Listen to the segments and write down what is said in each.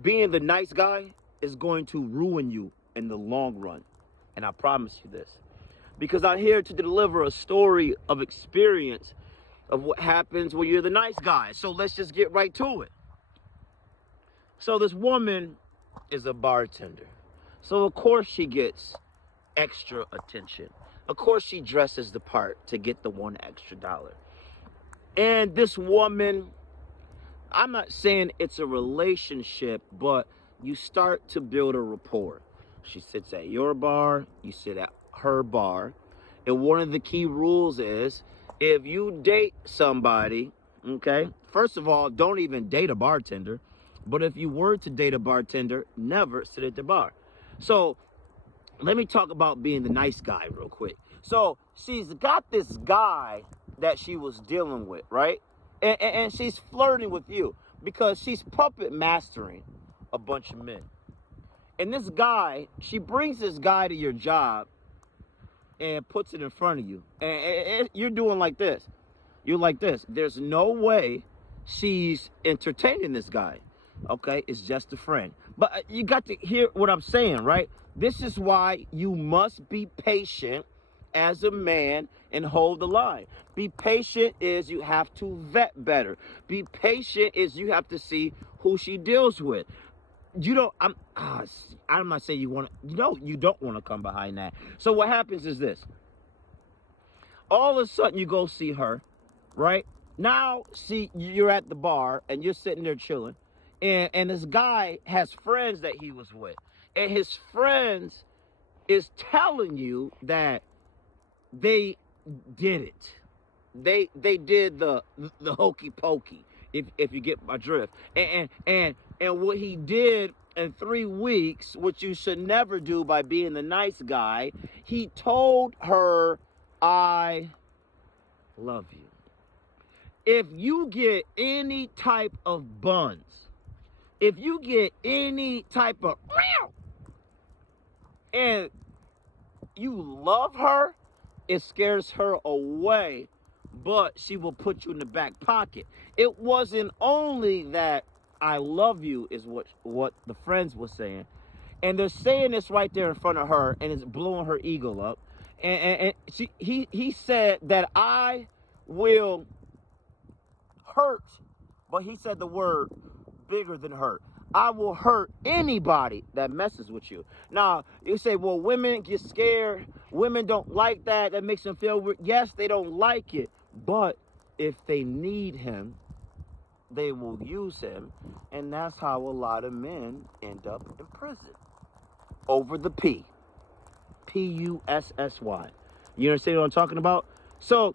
being the nice guy is going to ruin you in the long run. And I promise you this. Because I'm here to deliver a story of experience of what happens when you're the nice guy. So let's just get right to it. So this woman is a bartender. So of course she gets extra attention. Of course she dresses the part to get the $1 extra. And this woman, I'm not saying it's a relationship, but you start to build a rapport. She sits at your bar, you sit at her bar. And one of the key rules is if you date somebody, okay, first of all, don't even date a bartender. But if you were to date a bartender, never sit at the bar. So let me talk about being the nice guy real quick. So she's got this guy that she was dealing with, right? And she's flirting with you because she's puppet mastering a bunch of men. And this guy, she brings this guy to your job and puts it in front of you. And you're doing like this. You're like this. There's no way she's entertaining this guy. Okay, it's just a friend. But you got to hear what I'm saying, right? This is why you must be patient as a man and hold the line. Be patient is you have to vet better. Be patient is you have to see who she deals with. You don't, I'm not saying you want to, you don't want to come behind that. So what happens is this. All of a sudden you go see her, right? Now, see, you're at the bar and you're sitting there chilling. And this guy has friends that he was with. And his friends is telling you that they did it. They did the hokey pokey, if you get my drift. And what he did in 3 weeks, which you should never do by being the nice guy, he told her, I love you. If you get any type of buns, if you get any type of and you love her, it scares her away, but she will put you in the back pocket. It wasn't only that I love you is what the friends were saying. And they're saying this right there in front of her, and it's blowing her ego up. And he said that I will hurt, but he said the word bigger than hurt. I will hurt anybody that messes with you. Now, you say, well, women get scared. Women don't like that. That makes them feel weird. Yes, they don't like it. But if they need him, they will use him. And that's how a lot of men end up in prison. Over the P. P-U-S-S-Y. You understand what I'm talking about? So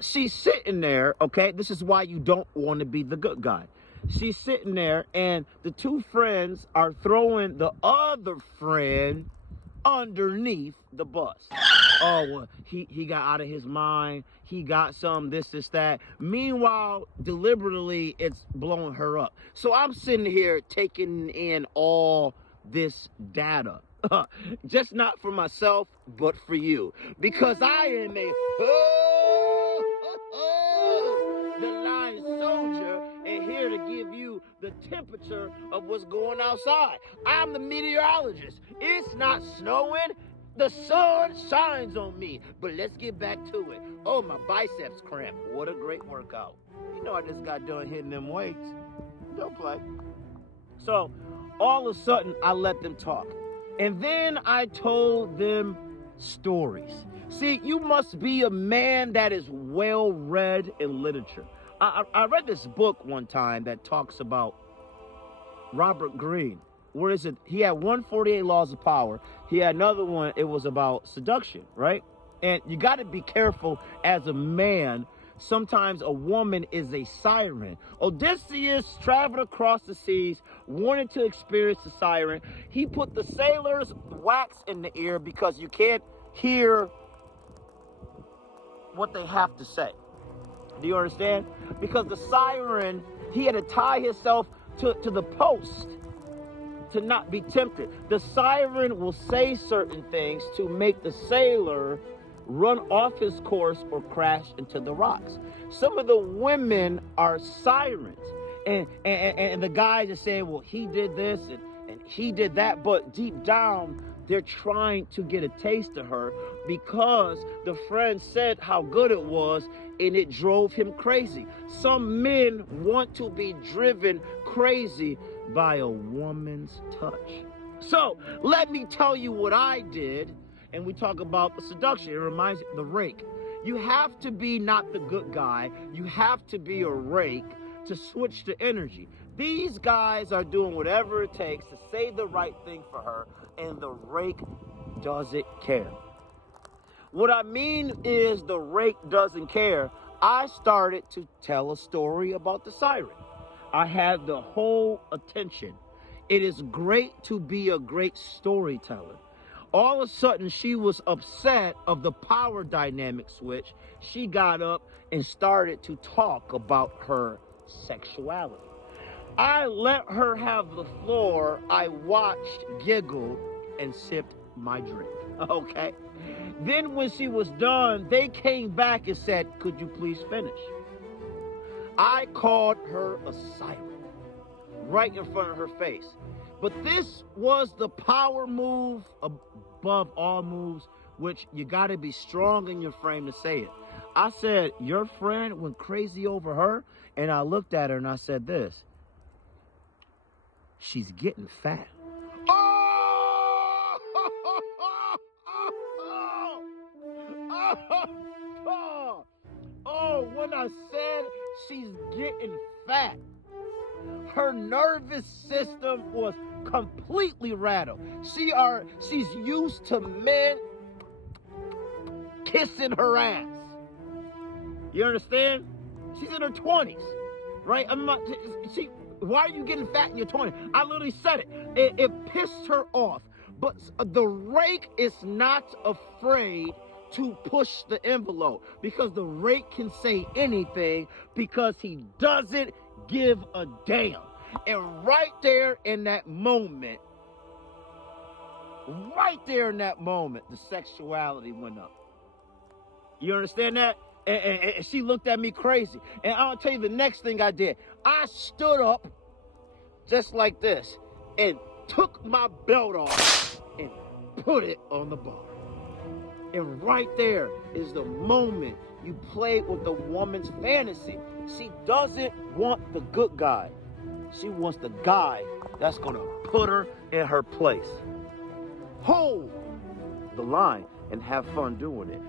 she's sitting there, okay? This is why you don't want to be the good guy. She's sitting there, and the two friends are throwing the other friend underneath the bus. Oh, well, he got out of his mind. He got some this, that. Meanwhile, deliberately, it's blowing her up. So I'm sitting here taking in all this data. Just not for myself, but for you. Because I am the Lion Soldier, and here to give you the temperature of what's going outside. I'm the meteorologist. It's not snowing. The sun shines on me. But let's get back to it. Oh, my biceps cramp. What a great workout. You know I just got done hitting them weights. Don't play. So all of a sudden, I let them talk. And then I told them stories. See, you must be a man that is well read in literature. I read this book one time that talks about Robert Greene. Where is it? He had 148 Laws of Power. He had another one. It was about seduction, right? And you got to be careful as a man. Sometimes a woman is a siren. Odysseus traveled across the seas, wanted to experience the siren. He put the sailors wax in the ear because you can't hear what they have to say. Do you understand? Because the siren, he had to tie himself to the post to not be tempted. The siren will say certain things to make the sailor run off his course or crash into the rocks. Some of the women are sirens, And the guys are saying, well, he did this and he did that, but deep down they're trying to get a taste of her because the friend said how good it was and it drove him crazy. Some men want to be driven crazy by a woman's touch. So let me tell you what I did. And we talk about the seduction. It reminds me the rake. You have to be not the good guy. You have to be a rake to switch the energy. These guys are doing whatever it takes to say the right thing for her, and the rake doesn't care. What I mean is the rake doesn't care. I started to tell a story about the siren. I had the whole attention. It is great to be a great storyteller. All of a sudden, she was upset of the power dynamic switch. She got up and started to talk about her sexuality. I let her have the floor. I watched, giggled, and sipped my drink. Okay? Then when she was done, they came back and said, could you please finish? I called her a siren right in front of her face. But this was the power move above all moves, which you got to be strong in your frame to say it. I said, your friend went crazy over her, and I looked at her and I said this. She's getting fat. Oh, when I said she's getting fat, her nervous system was completely rattled. She's used to men kissing her ass. You understand? She's in her 20s, right? Why are you getting fat in your 20s? I literally said it. It pissed her off. But the rake is not afraid to push the envelope because the rake can say anything because he doesn't give a damn. And right there in that moment, the sexuality went up. You understand that? And she looked at me crazy. And I'll tell you the next thing I did. I stood up just like this and took my belt off and put it on the bar. And right there is the moment you play with the woman's fantasy. She doesn't want the good guy. She wants the guy that's going to put her in her place. Hold the line and have fun doing it.